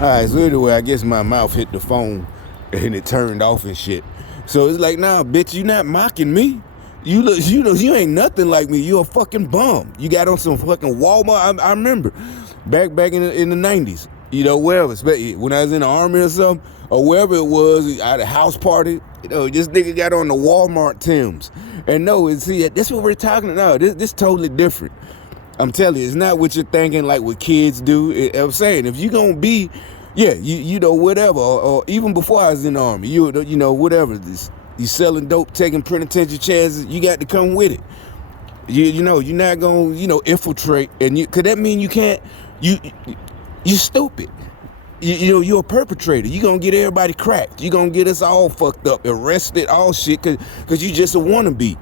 All right, so anyway, I guess my mouth hit the phone and it turned off and shit. So it's like, nah, bitch, you not mocking me. You ain't nothing like me. You a fucking bum. You got on some fucking Walmart. I remember back in the 90s. You know, wherever, when I was in the army or something, or wherever it was, at a house party, you know, this nigga got on the Walmart Timbs. And no, see, that's what we're talking about. This totally different. I'm telling you, it's not what you're thinking like what kids do. I'm saying, if you gonna be, yeah, you know, whatever, or even before I was in the army, you know, whatever, you selling dope, taking penitentiary chances, you got to come with it. You know, you're not gonna, you know, infiltrate, and could that mean you can't, you stupid. You know, you're a perpetrator. You gonna get everybody cracked. You gonna get us all fucked up, arrested, all shit, cause you just a wannabe.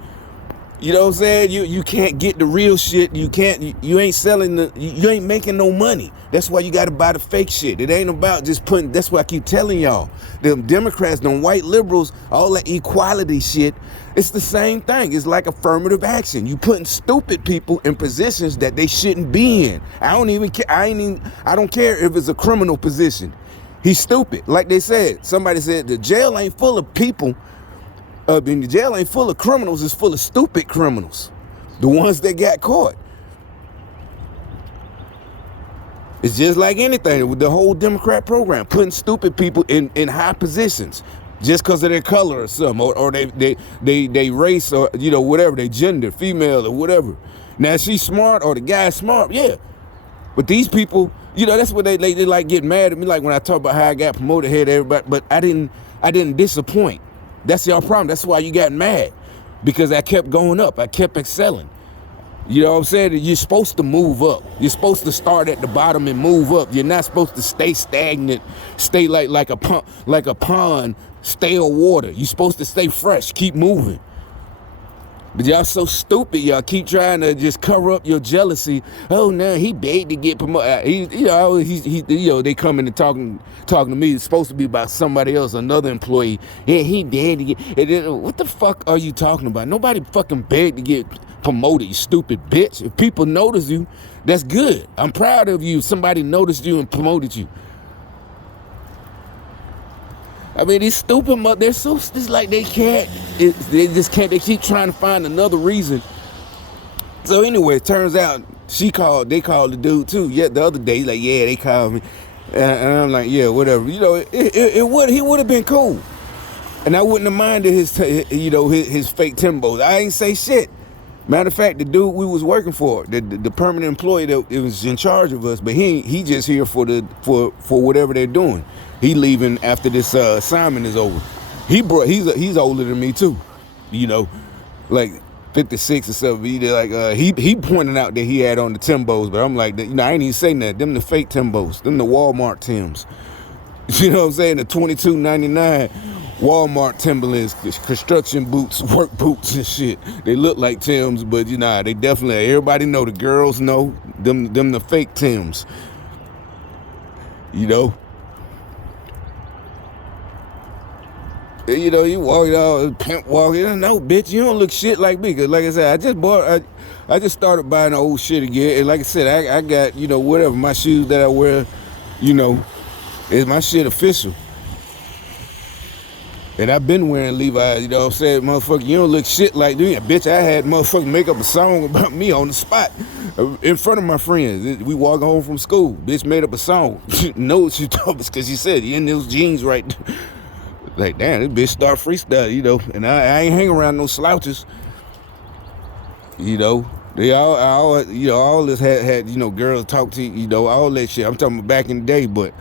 You know what I'm saying? You can't get the real shit. You ain't selling you ain't making no money. That's why you gotta buy the fake shit. It ain't about just putting, that's why I keep telling y'all. Them Democrats, them white liberals, all that equality shit, it's the same thing. It's like affirmative action. You putting stupid people in positions that they shouldn't be in. I don't even care. I don't care if it's a criminal position. He's stupid. Like they said, somebody said the jail ain't full of people. The jail ain't full of criminals, it's full of stupid criminals. The ones that got caught. It's just like anything with the whole Democrat program, putting stupid people in high positions just because of their color or something, or they race, or, you know, whatever, they gender, female or whatever. Now, she's smart or the guy's smart, yeah. But these people, you know, that's what they like get mad at me, like when I talk about how I got promoted ahead of everybody, but I didn't disappoint. That's your problem. That's why you got mad, because I kept going up. I kept excelling. You know what I'm saying? You're supposed to move up. You're supposed to start at the bottom and move up. You're not supposed to stay stagnant, stay like a pond, stale water. You're supposed to stay fresh, keep moving. But y'all so stupid. Y'all keep trying to just cover up your jealousy. Oh no, he begged to get promoted. You know, they come in and talking to me. It's supposed to be about somebody else, another employee. Yeah, he begged to get. And then, what the fuck are you talking about? Nobody fucking begged to get promoted, you stupid bitch. If people notice you, that's good. I'm proud of you. Somebody noticed you and promoted you. I mean, these stupid they're so, it's like they can't, they just can't, they keep trying to find another reason. So anyway, it turns out they called the dude too. Yeah, the other day, like, yeah, they called me. And I'm like, yeah, whatever. You know, he would have been cool. And I wouldn't have minded his fake Timbos. I ain't say shit. Matter of fact, the dude we was working for, the permanent employee that was in charge of us, but he just here for whatever they're doing. He leaving after this assignment is over. He's older than me too, you know, like 56 or something. He pointed out that he had on the Timbos, but I'm like, you know, I ain't even saying that. Them the fake Timbos, them the Walmart Timbs. You know what I'm saying? The $22.99 Walmart Timberlands, construction boots, work boots and shit. They look like Timbs, but you know, they definitely, everybody know, the girls know, them the fake Timbs. You know? You know, you walk out, pimp walking. No, bitch, you don't look shit like me. Cause like I said, I just started buying old shit again. And like I said, I got, you know, whatever, my shoes that I wear, you know, is my shit official. And I've been wearing Levi's, you know what I'm saying? Motherfucker, you don't look shit like me. Bitch, I had motherfuckers make up a song about me on the spot in front of my friends. We walking home from school. Bitch made up a song. Know what she told us, because she said, you in those jeans right. Like, damn, this bitch start freestyle, you know. And I ain't hang around no slouches. You know, they all you know, all this had, you know, girls talk to, you know, all that shit. I'm talking about back in the day, but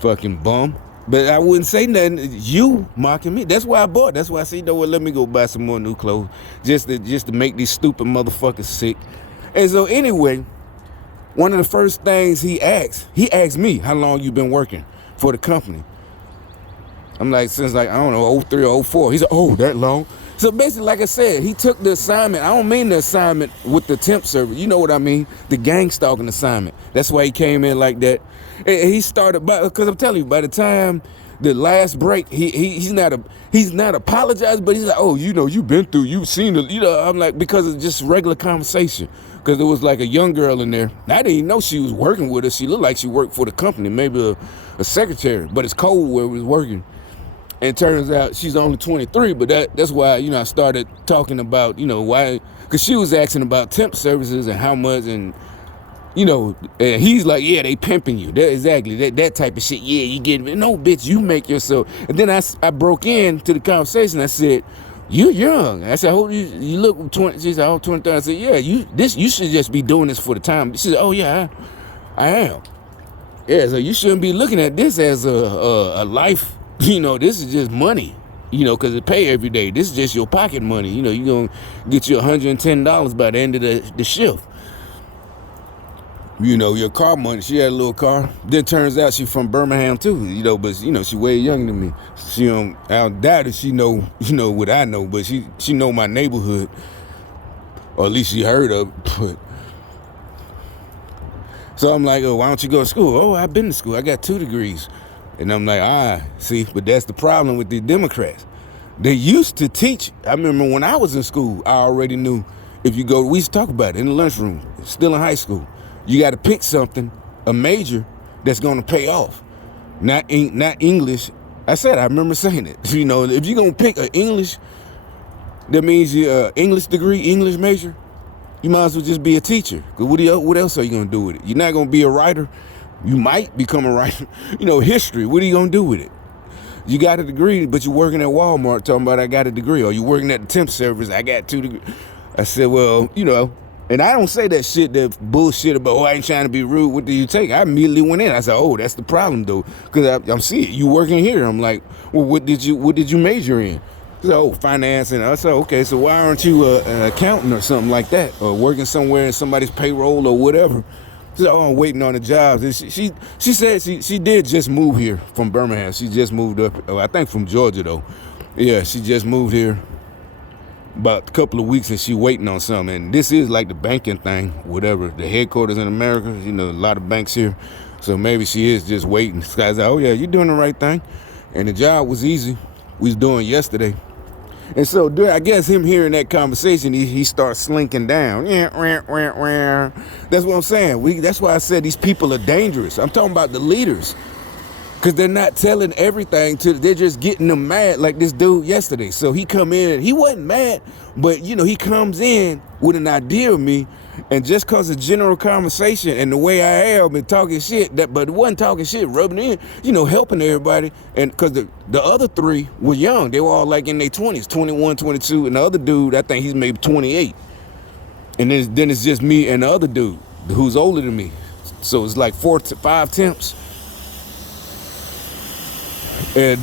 fucking bum. But I wouldn't say nothing. You mocking me. That's why I bought. That's why I said, you know what, let me go buy some more new clothes. Just to make these stupid motherfuckers sick. And so anyway, one of the first things he asked me, how long you been working for the company? I'm like, since like, I don't know, 03 or 04. He said, oh, that long? So basically, like I said, he took the assignment. I don't mean the assignment with the temp service. You know what I mean? The gang stalking assignment. That's why he came in like that. And he started, because I'm telling you, by the time the last break, he's not apologized, but he's like, oh, you've been through, you've seen it, I'm like, because it's just regular conversation. Because it was like a young girl in there. I didn't even know she was working with us. She looked like she worked for the company, maybe a secretary, but it's cold where we was working. And it turns out she's only 23, but that's why, I started talking about, why, because she was asking about temp services and how much, and and he's like, yeah, they pimping you. Exactly, that type of shit. Yeah, you get it. No, bitch, you make yourself. And then I broke into the conversation. I said, you're young. I said, oh, you look 20. She said, oh, 23. I said, yeah, you should just be doing this for the time. She said, oh, yeah, I am. Yeah, so you shouldn't be looking at this as a life. This is just money, because it pay every day. This is just your pocket money. You're going to get you $110 by the end of the shift. Your car money. She had a little car. Then turns out she from Birmingham too, but she way younger than me. She I doubt if she know, what I know, but she know my neighborhood, or at least she heard of it. But so I'm like, oh, why don't you go to school? Oh, I've been to school. I got 2 degrees. And I'm like, see, but that's the problem with the Democrats. They used to teach. I remember when I was in school, I already knew if you go, we used to talk about it in the lunchroom, still in high school. You got to pick something, a major that's going to pay off. Not English. I remember saying it. If you're going to pick an English, that means your English degree, English major, you might as well just be a teacher. Because what else are you going to do with it? You're not going to be a writer. You might become a writer. History, what are you going to do with it? You got a degree, but you're working at Walmart talking about I got a degree. Or you're working at the temp service, I got 2 degrees. I said, well, and I don't say that shit, that bullshit about, I ain't trying to be rude. What do you take? I immediately went in. I said, oh, that's the problem, though. Because I'm seeing you working here. I'm like, well, what did you major in? So, finance. And I said, okay, so why aren't you an accountant or something like that? Or working somewhere in somebody's payroll or whatever? She said, oh, I'm waiting on the jobs. And she said she did just move here from Birmingham. She just moved up, I think from Georgia, though. Yeah, she just moved here about a couple of weeks, and she waiting on something. And this is like the banking thing, whatever. The headquarters in America, a lot of banks here. So maybe she is just waiting. This guy's like, oh, yeah, you're doing the right thing. And the job was easy. We was doing yesterday. And so, I guess him hearing that conversation, he starts slinking down. Yeah, that's what I'm saying. That's why I said these people are dangerous. I'm talking about the leaders. Because they're not telling everything they're just getting them mad, like this dude yesterday. So he come in, he wasn't mad, but he comes in with an idea of me, and just cause of general conversation and the way I am and talking shit, but it wasn't talking shit, rubbing in, helping everybody. And because the other 3 were young, they were all like in their 20s, 21, 22, and the other dude, I think he's maybe 28. And then it's just me and the other dude who's older than me. So it's like 4 to 5 temps. And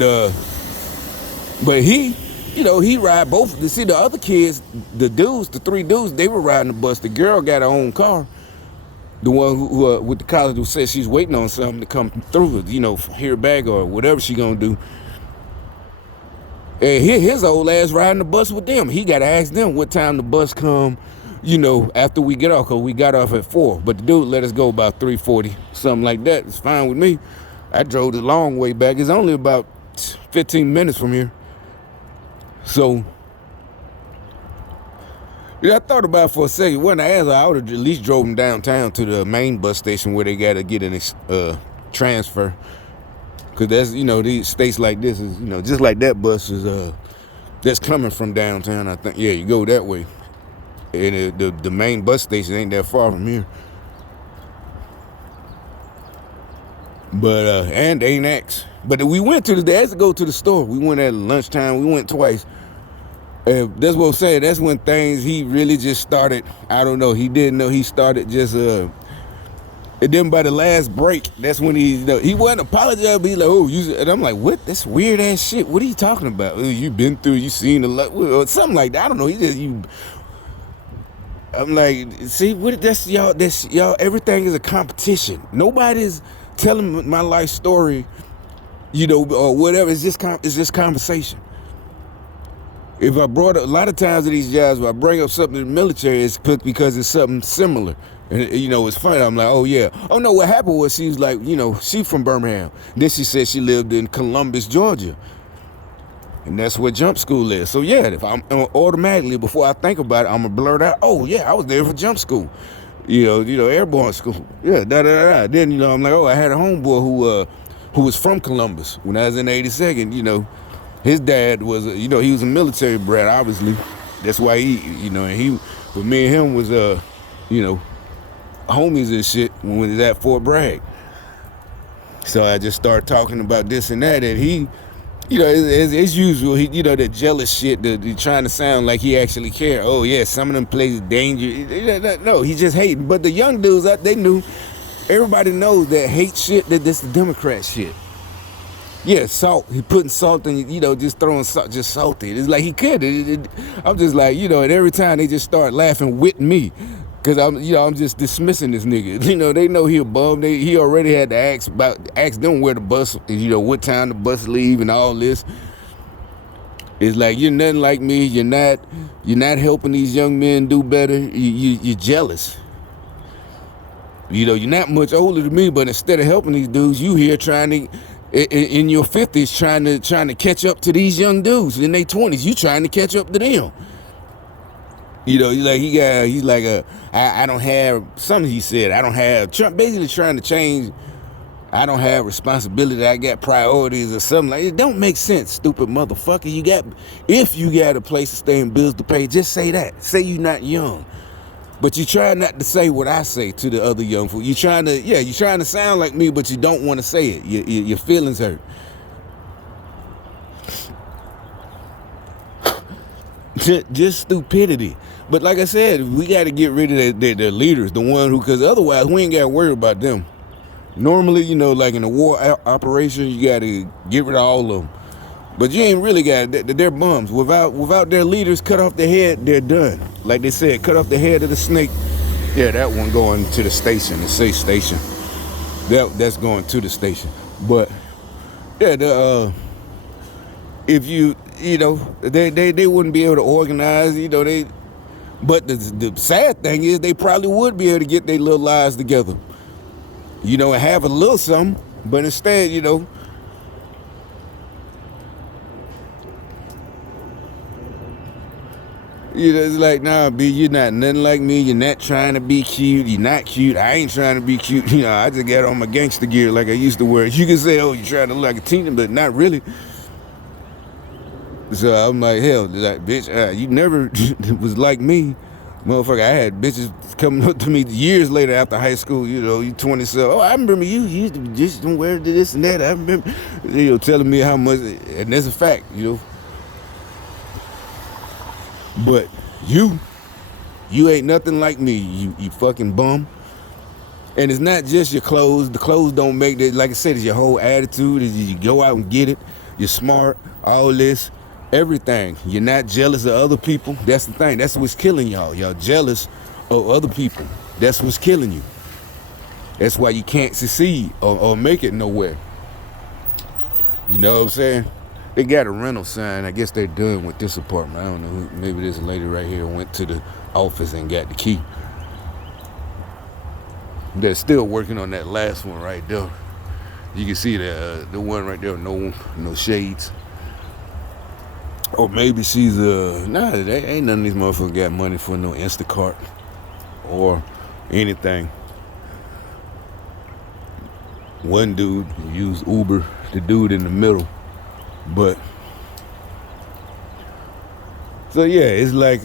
but he ride both. You see, the other kids, the 3 dudes, they were riding the bus. The girl got her own car. The one who with the college who said she's waiting on something to come through, hear back or whatever she gonna do. And his old ass riding the bus with them. He gotta ask them what time the bus come, after we get off, because we got off at 4. But the dude let us go about 3:40, something like that. It's fine with me. I drove the long way back. It's only about 15 minutes from here. So, I thought about it for a second. When I asked her, I would have at least drove them downtown to the main bus station where they got to get an transfer. Because that's, these states like this is, just like that bus is, that's coming from downtown, I think. Yeah, you go that way. And the main bus station ain't that far from here. But, and they ain't asked. But we went they had to go to the store. We went at lunchtime. We went twice. That's what I'm saying. That's when things, he really just started, I don't know. He didn't know. He started just, and then by the last break, that's when he wasn't apologizing, but he's like, oh, and I'm like, what? That's weird ass shit. What are you talking about? You been through, you seen a lot, or something like that. I don't know. I'm like, see, that's y'all, everything is a competition. Nobody's telling my life story, or whatever. It's just conversation. If I brought a lot of times to these jobs, when I bring up something in the military, it's because it's something similar. And it's funny. I'm like, oh yeah. Oh no, what happened was she was like, she from Birmingham. Then she said she lived in Columbus, Georgia. And that's where jump school is. So yeah, if I'm automatically, before I think about it, I'm gonna blurt out, oh yeah, I was there for jump school. Airborne school. Yeah, da da da. Then I'm like, oh, I had a homeboy who was from Columbus when I was in the 82nd. His dad was, he was a military brat, obviously. That's why but me and him was, homies and shit when we was at Fort Bragg. So I just started talking about this and that, and he, as usual, he, that jealous shit, the trying to sound like he actually care. Oh yeah, some of them places danger. No, he just hating. But the young dudes, they knew. Everybody knows that hate shit. That this the Democrat shit. Yeah, salt. He putting salt in, just throwing salt, just salty. It's like he could. I'm just like, and every time they just start laughing with me. Cause I'm just dismissing this nigga. They know he a bum. He already had to ask them where the bus, what time the bus leave and all this. It's like, you're nothing like me. You're not helping these young men do better. You're jealous. You're not much older than me, but instead of helping these dudes, you here trying to, in your 50s, trying to catch up to these young dudes in their 20s. You trying to catch up to them. He's like I don't have, something he said, I don't have, basically trying to change, I don't have responsibility, I got priorities or something like, it don't make sense, stupid motherfucker. If you got a place to stay and bills to pay, just say that. Say you're not young. But you try not to say what I say to the other young folk. You're trying to sound like me, but you don't want to say it. Your feelings hurt. Just stupidity. But like I said, we got to get rid of the leaders, the one who, because otherwise we ain't got to worry about them. Normally, like in a war operation, you got to get rid of all of them. But you ain't really got, they're bums. Without their leaders, cut off their head, they're done. Like they said, cut off the head of the snake. Yeah, that one going to the station, the safe station. That's going to the station. But yeah, if they wouldn't be able to organize, but the sad thing is they probably would be able to get their little lives together, and have a little something, but instead, it's like, nah, B, you're not nothing like me. You're not trying to be cute. You're not cute. I ain't trying to be cute. I just got on my gangster gear like I used to wear. You can say, oh, you're trying to look like a teen, but not really. So I'm like, hell, like, bitch, you never was like me. Motherfucker, I had bitches coming up to me years later after high school, you 27. Oh, I remember you used to just don't wear this and that. I remember, telling me how much, and that's a fact, But you ain't nothing like me, you fucking bum. And it's not just your clothes. The clothes don't make that. Like I said, it's your whole attitude. You go out and get it. You're smart, all this. Everything. You're not jealous of other people. That's the thing. That's what's killing y'all. Y'all jealous of other people. That's what's killing you. That's why you can't succeed or make it nowhere. You know what I'm saying? They got a rental sign. I guess they're done with this apartment. I don't know. Maybe this lady right here went to the office and got the key. They're still working on that last one right there. You can see the one right there, no shades. Or maybe she's they ain't none of these motherfuckers got money for no Instacart or anything. One dude used Uber, the dude in the middle. But so yeah, it's like